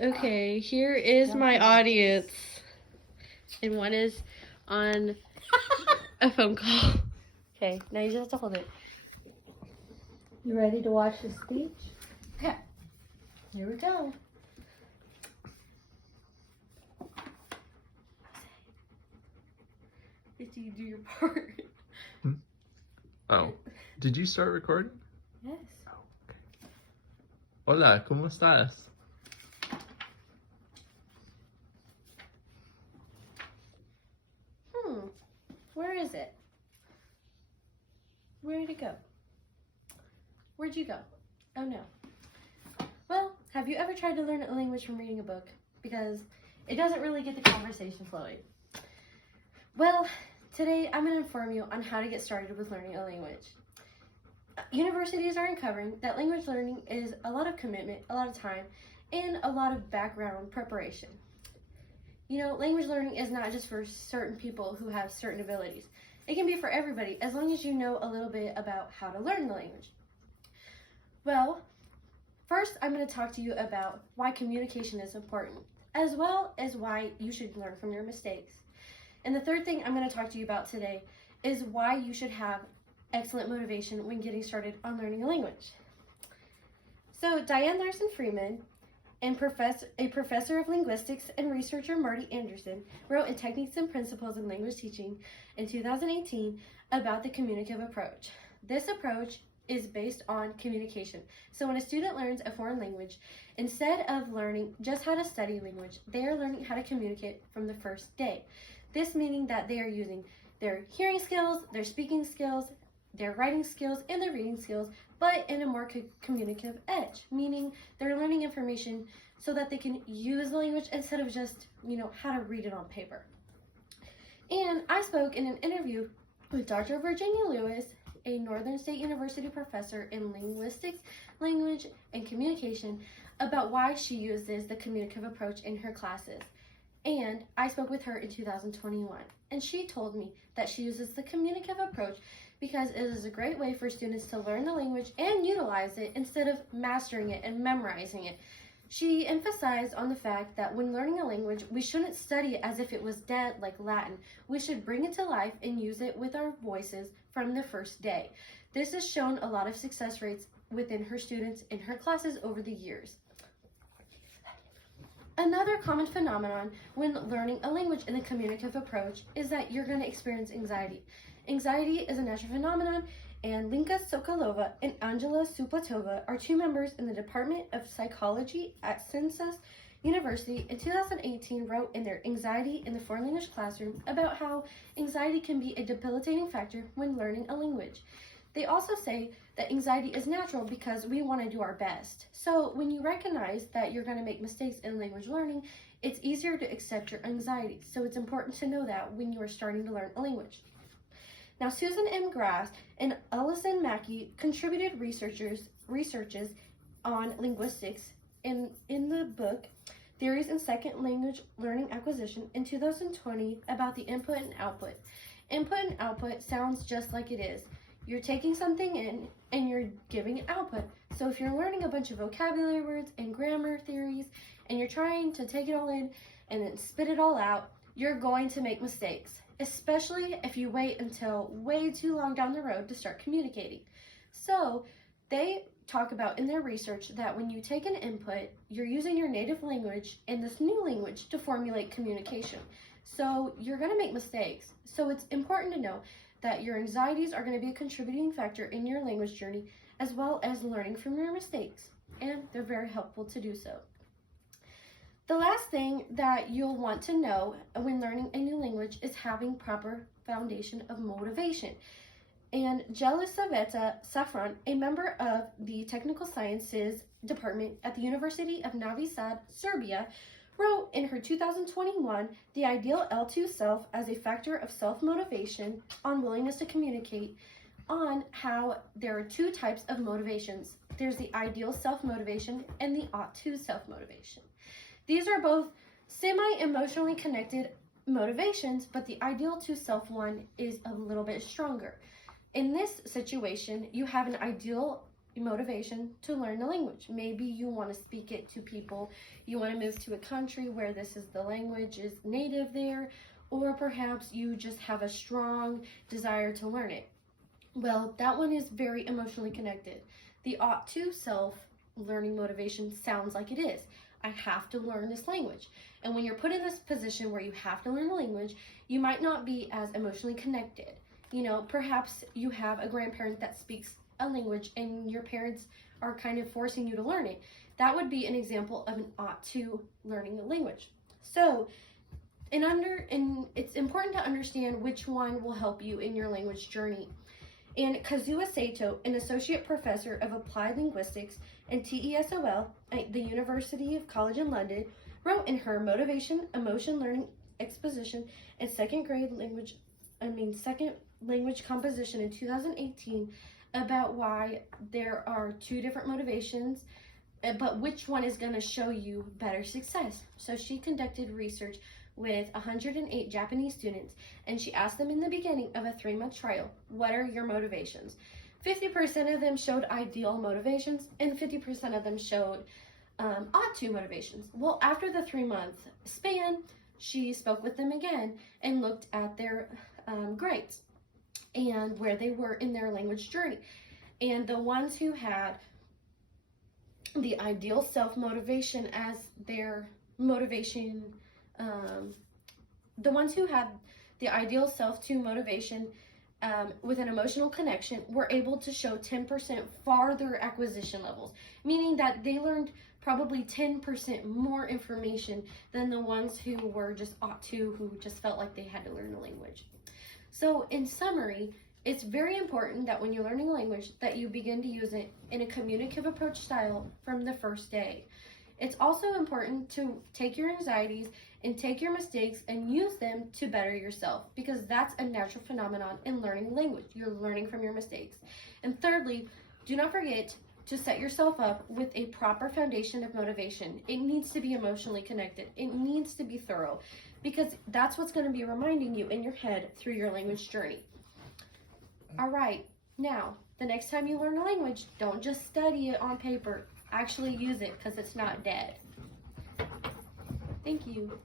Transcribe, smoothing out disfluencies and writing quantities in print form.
Okay, here is my audience. And one is on a phone call. Okay, now you just have to hold it. You ready to watch the speech? Yeah. Here we go. Did you do your part? Oh, did you start recording? Yes. Oh, okay. Hola, ¿cómo estás? Where is it? Where did it go? Where'd you go? Oh no. Well, have you ever tried to learn a language from reading a book? Because it doesn't really get the conversation flowing. Well, today I'm going to inform you on how to get started with learning a language. Universities are uncovering that language learning is a lot of commitment, a lot of time, and a lot of background preparation. You know, language learning is not just for certain people who have certain abilities. It can be for everybody, as long as you know a little bit about how to learn the language. Well, first I'm going to talk to you about why communication is important, as well as why you should learn from your mistakes. And the third thing I'm going to talk to you about today is why you should have excellent motivation when getting started on learning a language. So Diane Larson Freeman and a professor of linguistics and researcher Marty Anderson wrote in Techniques and Principles in Language Teaching in 2018 about the communicative approach. This approach is based on communication. So when a student learns a foreign language, instead of learning just how to study language, they are learning how to communicate from the first day. This meaning that they are using their hearing skills, their speaking skills, their writing skills, and their reading skills, but in a more communicative edge, meaning they're learning information so that they can use the language instead of just, how to read it on paper. And I spoke in an interview with Dr. Virginia Lewis, a Northern State University professor in linguistics, language, and communication, about why she uses the communicative approach in her classes. And I spoke with her in 2021, and she told me that she uses the communicative approach because it is a great way for students to learn the language and utilize it instead of mastering it and memorizing it. She emphasized on the fact that when learning a language, we shouldn't study it as if it was dead like Latin. We should bring it to life and use it with our voices from the first day. This has shown a lot of success rates within her students in her classes over the years. Another common phenomenon when learning a language in the communicative approach is that you're going to experience anxiety. Anxiety is a natural phenomenon, and Linka Sokolova and Angela Suplatova are two members in the Department of Psychology at Cinsus University in 2018 wrote in their Anxiety in the Foreign Language Classroom about how anxiety can be a debilitating factor when learning a language. They also say that anxiety is natural because we want to do our best. So when you recognize that you're going to make mistakes in language learning, it's easier to accept your anxiety. So it's important to know that when you are starting to learn a language. Now, Susan M. Grass and Ellison Mackey contributed researches on linguistics in the book Theories in Second Language Learning Acquisition in 2020 about the input and output. Input and output sounds just like it is. You're taking something in and you're giving it output. So if you're learning a bunch of vocabulary words and grammar theories and you're trying to take it all in and then spit it all out, you're going to make mistakes, especially if you wait until way too long down the road to start communicating. So they talk about in their research that when you take an input, you're using your native language and this new language to formulate communication. So you're going to make mistakes. So it's important to know that your anxieties are going to be a contributing factor in your language journey, as well as learning from your mistakes, and they're very helpful to do so. The last thing that you'll want to know when learning a new language is having proper foundation of motivation. And Jelisaveta Safran, a member of the Technical Sciences Department at the University of Novi Sad, Serbia, wrote in her 2021 The Ideal L2 Self as a Factor of Self-Motivation on Willingness to Communicate, on how there are two types of motivations. There's the ideal self-motivation and the ought-to self-motivation. These are both semi-emotionally connected motivations, but the ideal to self one is a little bit stronger. In this situation, you have an ideal motivation to learn the language. Maybe you want to speak it to people, you want to move to a country where this is the language is native there, or perhaps you just have a strong desire to learn it. Well, that one is very emotionally connected. The ought to self learning motivation sounds like it is. I have to learn this language. And when you're put in this position where you have to learn the language, you might not be as emotionally connected. You know, perhaps you have a grandparent that speaks a language and your parents are kind of forcing you to learn it. That would be an example of an ought to learning the language. So, it's important to understand which one will help you in your language journey. And Kazuo Sato, an associate professor of applied linguistics and TESOL at the University of College in London, wrote in her Motivation Emotion Learning Exposition and Second Language Composition in 2018 about why there are two different motivations, but which one is going to show you better success. So she conducted research with 108 Japanese students, and she asked them in the beginning of a 3-month trial, what are your motivations? 50% of them showed ideal motivations, and 50% of them showed ought to motivations. Well, after the 3-month span, she spoke with them again and looked at their grades and where they were in their language journey. And the ones who had the ideal self-motivation as their motivation, the ones who had the ideal self-to motivation with an emotional connection were able to show 10% farther acquisition levels, meaning that they learned probably 10% more information than the ones who were just ought to, who just felt like they had to learn the language. So in summary, it's very important that when you're learning a language that you begin to use it in a communicative approach style from the first day. It's also important to take your anxieties and take your mistakes and use them to better yourself, because that's a natural phenomenon in learning language. You're learning from your mistakes. And thirdly, do not forget to set yourself up with a proper foundation of motivation. It needs to be emotionally connected. It needs to be thorough, because that's what's going to be reminding you in your head through your language journey. All right, now, the next time you learn a language, don't just study it on paper. Actually use it, because it's not dead. Thank you.